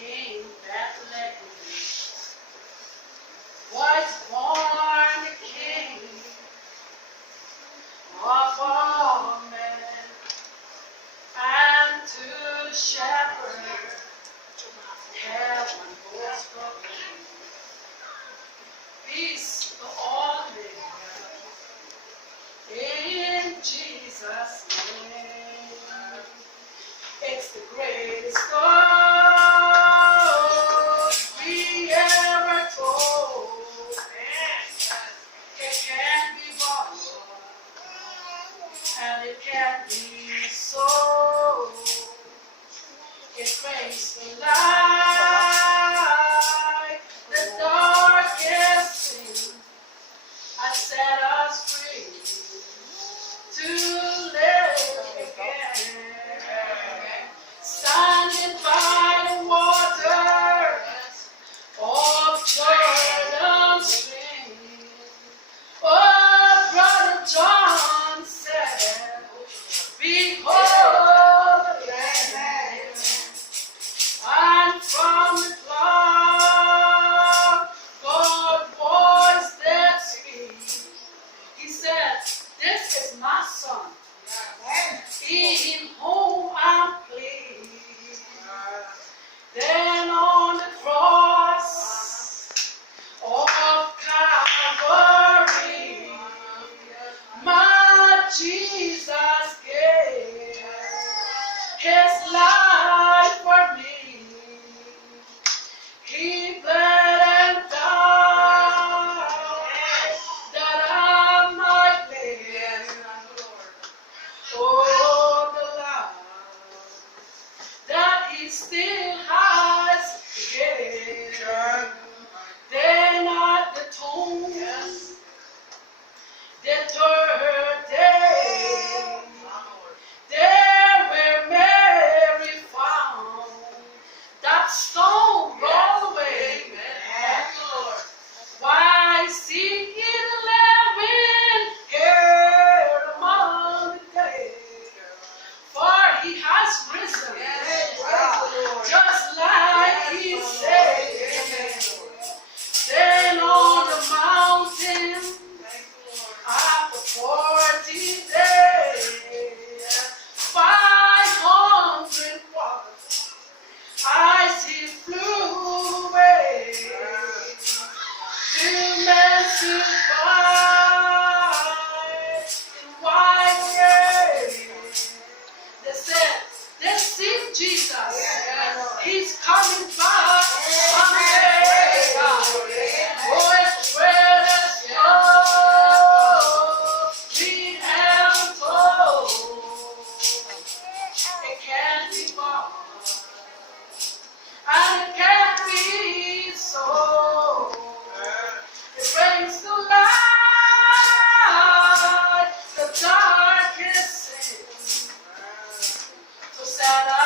in Bethlehem was born the King of all men, and to shepherd heaven was proclaimed. Peace to all men in Jesus' name. It's the greatest story ever told. It can't be bought, and it can't be sold. It brings to light the darkest thing and set us free to live again. Standing by the waters of Jordan stream, oh, Brother John said, behold the Lamb. And from the cloud, God's voice that speaks. He said, this is my son, in whom I'm pleased. Then on the cross of Calvary, my Jesus gave his life for me. He bled and died that I might live. Oh, the love that he still has given. Then at the tomb, the third day, there where Mary found that stone rolled away. Why seek ye the living here among the dead? For he has risen, just like he said. Then on the mountain, after 40 days, 500 waters, as he flew away. 2 men stood by in white rays. They said, they see Jesus. He's coming back someday. Oh, it's the greatest story we ever told. It can't be bought, and it can't be sold. It brings to light the darkest sin to set us